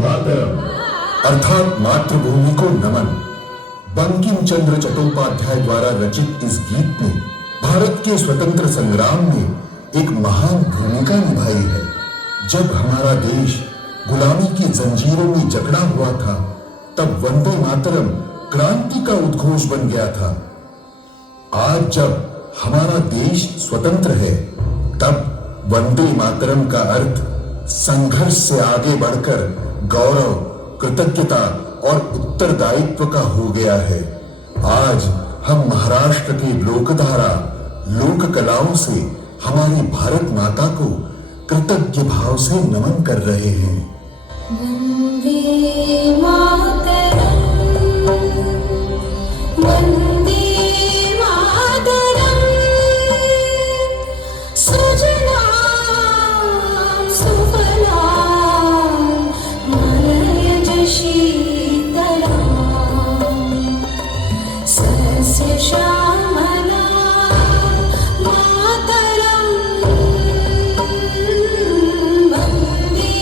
मातरम अर्थात मातृभूमि को नमन। बंकिम चंद्र चट्टोपाध्याय द्वारा रचित इस गीत ने भारत के स्वतंत्र संग्राम में एक महान भूमिका निभाई है। जब हमारा देश गुलामी की जंजीरों में जकड़ा हुआ था, तब वंदे मातरम क्रांति का उद्घोष बन गया था। आज जब हमारा देश स्वतंत्र है, तब वंदे मातरम का अर्थ संघर्ष से आगे बढ़कर गौरव, कृतज्ञता और उत्तरदायित्व का हो गया है। आज हम महाराष्ट्र की लोकधारा, लोक कलाओं से हमारी भारत माता को कृतज्ञ भाव से नमन कर रहे हैं। वंदे मातरम, वंदे मातरम, सुजलां सुफलां मलयज शीतलां सस्य श्यामलां मातरं वन्दे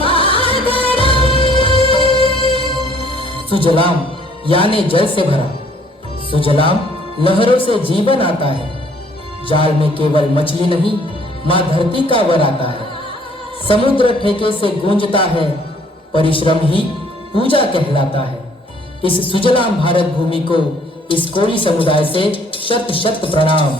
मातरम्। सुजलाम यानी जल से भरा। सुजलाम लहरों से जीवन आता है। जाल में केवल मछली नहीं, माँ धरती का वर आता है। समुद्र ठेके से गूंजता है, परिश्रम ही पूजा कहलाता है। इस सुजलाम भारत भूमि को इस कोली समुदाय से शत शत प्रणाम।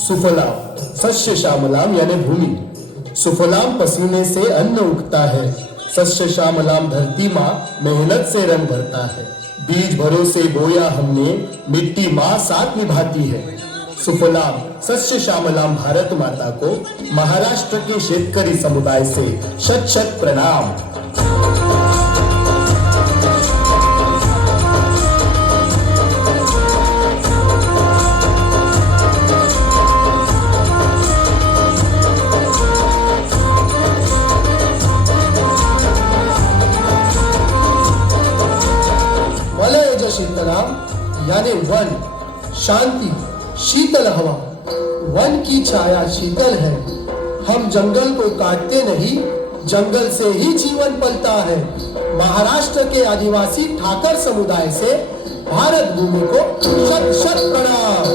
सुफलाम शस्य श्यामलाम यानी भूमि। सुफलाम पसीने से अन्न उगता है। शस्य श्यामलाम धरती माँ मेहनत से रंग भरता है। बीज भरोसे बोया हमने, मिट्टी माँ साथ निभाती है। सुफलाम शस्य श्यामलाम भारत माता को महाराष्ट्र के शेतकरी समुदाय से शत शत प्रणाम। शीतलाम यानी वन, शांति, शीतल हवा। वन की छाया शीतल है। हम जंगल को काटते नहीं, जंगल से ही जीवन पलता है। महाराष्ट्र के आदिवासी ठाकर समुदाय से भारत भूमि को शत शत प्रणाम।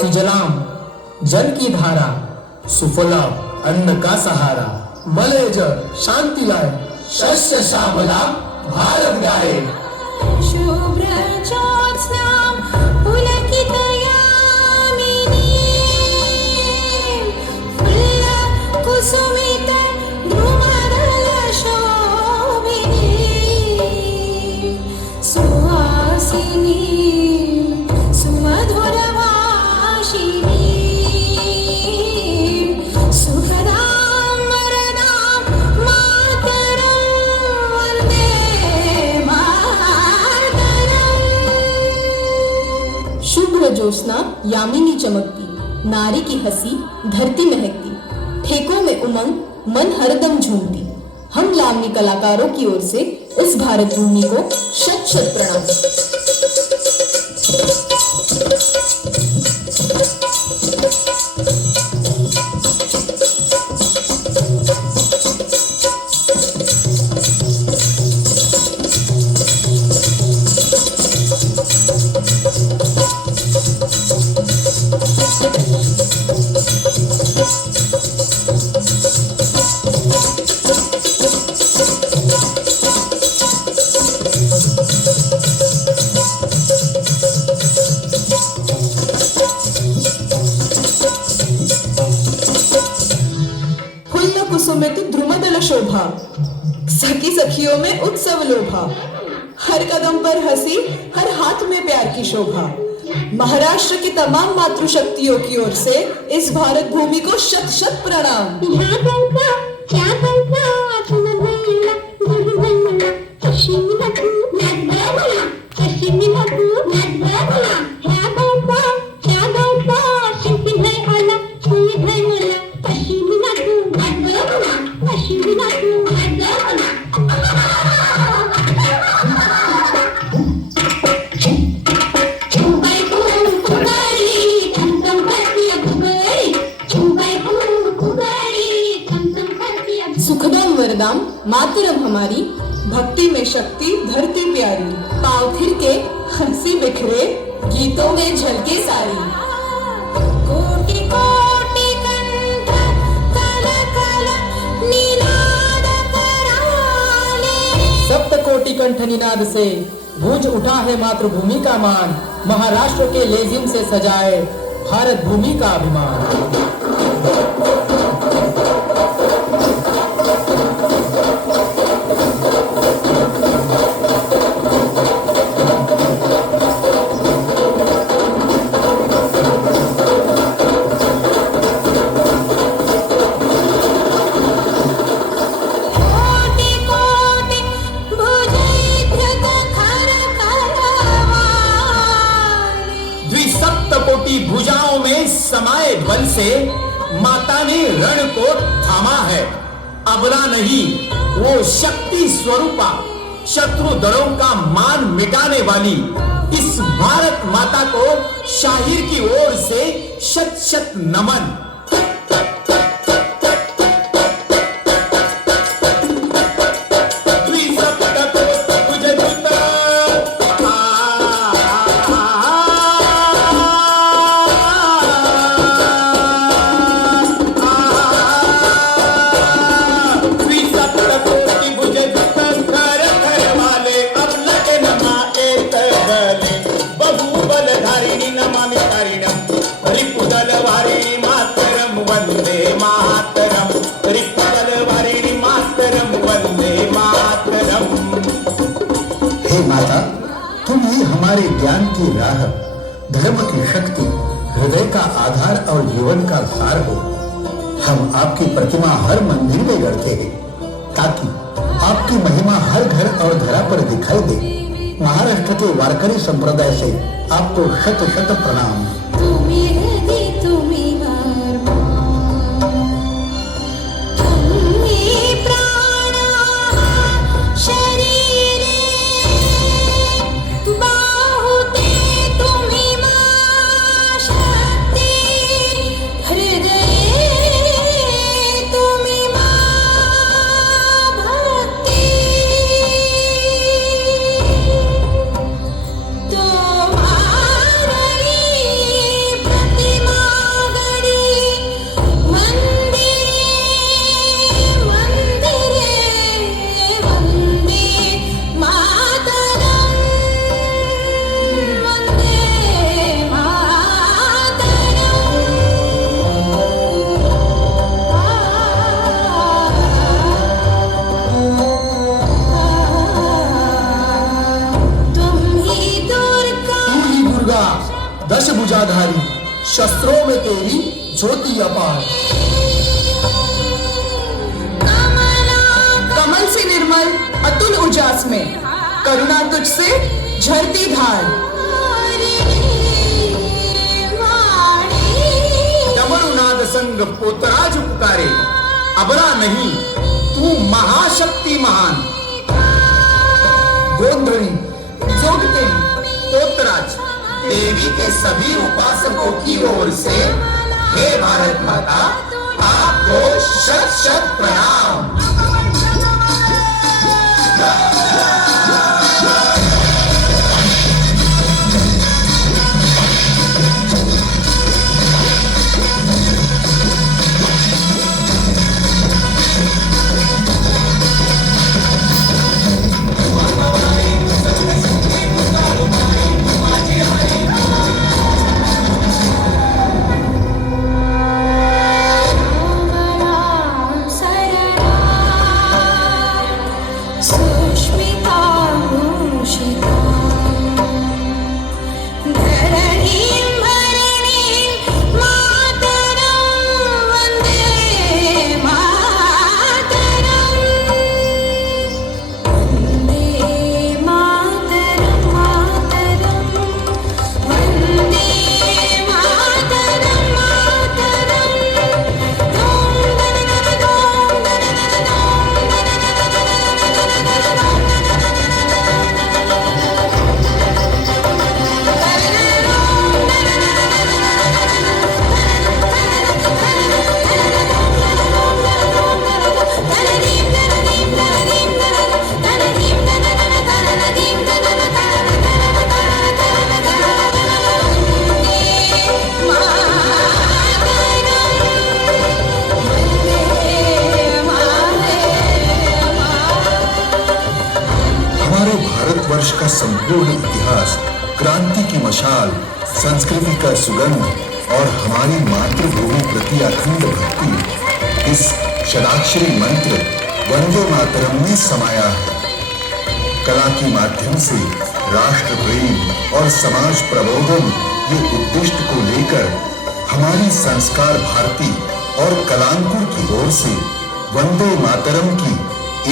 सुजलाम जल की धारा, सुफलाम अन्न का सहारा। मलयज शांति लाए, शस्य श्यामलाम भारत गाए। शुभ्र ज्योत्स्नां पुलकितयामिनीं, फुल्लकुसुमित द्रुमदलशोभिनीं, सुहासिनीं सुमधुरभाषिणीं, सुखदां वरदां मातरं वन्दे मातरम्। शुभ्र ज्योत्स्ना यामिनी चमकती, नारी की हंसी धरती महकती, ठेकों में उमंग मन हरदम झूमती। हम लावनी कलाकारों की ओर से इस भारत भूमि को शत शत प्रणाम। शोभा, सखी सखियों में उत्सव लोभा, हर कदम पर हंसी, हर हाथ में प्यार की शोभा। महाराष्ट्र की तमाम मातृशक्तियों की ओर से इस भारत भूमि को शत शत प्रणाम। सुखदम वरदाम मातरम हमारी, भक्ति में शक्ति धरती प्यारी। पाँव फिर के हंसी बिखरे, गीतों में झलके सारी। कोटि कोटि कंठ कल कल निनाद कराले। सप्त कोटि कंठ निनाद से गूंज उठा है मातृभूमि का मान। महाराष्ट्र के लेजिम से सजाए भारत भूमि का अभिमान। कोटि कोटि भुजैधृत खर खरवाले। द्विसप्त कोटि भुजाओं में समाये बल से माता ने रण को थामा है। अबला नहीं, वो शक्ति स्वरूपा, शत्रु दलों का मान मिटाने वाली इस भारत माता को शाहिर की ओर से शत शत नमन। हे माता, तुम ही हमारे ज्ञान की राह, धर्म की शक्ति, हृदय का आधार और जीवन का सार हो। हम आपकी प्रतिमा हर मंदिर में गढ़ते हैं ताकि आपकी महिमा हर घर और धरा पर दिखाई दे। महाराष्ट्र के वारकरी संप्रदाय से आपको शत शत प्रणाम। तुम्ही हृदय तुम्ही मर्म, तुम्ही प्राण शरीरे, बाहुते तुम्ही मा शक्ती, हृदये तुम्ही मा भक्ती। तुम्हारी प्रतिमा गढ़ी मंदिरे, मंदिरे वंदे मातरम, वंदे मातरम। तुम ही दुर्गा, तू ही दुर्गा दशभुजाधारी, शस्त्रों में तेरी ज्योति अपार। कमल से निर्मल अतुल उजास में, करुणा तुझसे झरती धार। डमरुनाद संग पोतराज पुकारे, अबला नहीं, तू महाशक्ति महान। गोंधळी जोगते पोतराज देवी के सभी उपासकों की ओर से हे भारत माता, आपको शत शत प्रणाम। राम शरणा गौरवपूर्ण इतिहास, क्रांति की मशाल, संस्कृति का सुगंध और हमारी मातृभूमि प्रति अखंड भक्ति इस षडाक्षरी मंत्र वंदे मातरम में समाया है। कला के माध्यम से राष्ट्र प्रेम और समाज प्रबोधन ये उद्दिष्ट को लेकर हमारी संस्कार भारती और कलांकुर की ओर से वंदे मातरम की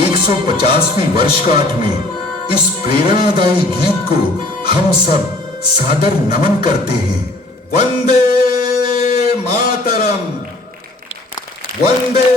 150वीं वर्षगांठ में इस प्रेरणादायी गीत को हम सब सादर नमन करते हैं। वंदे मातरम, वंदे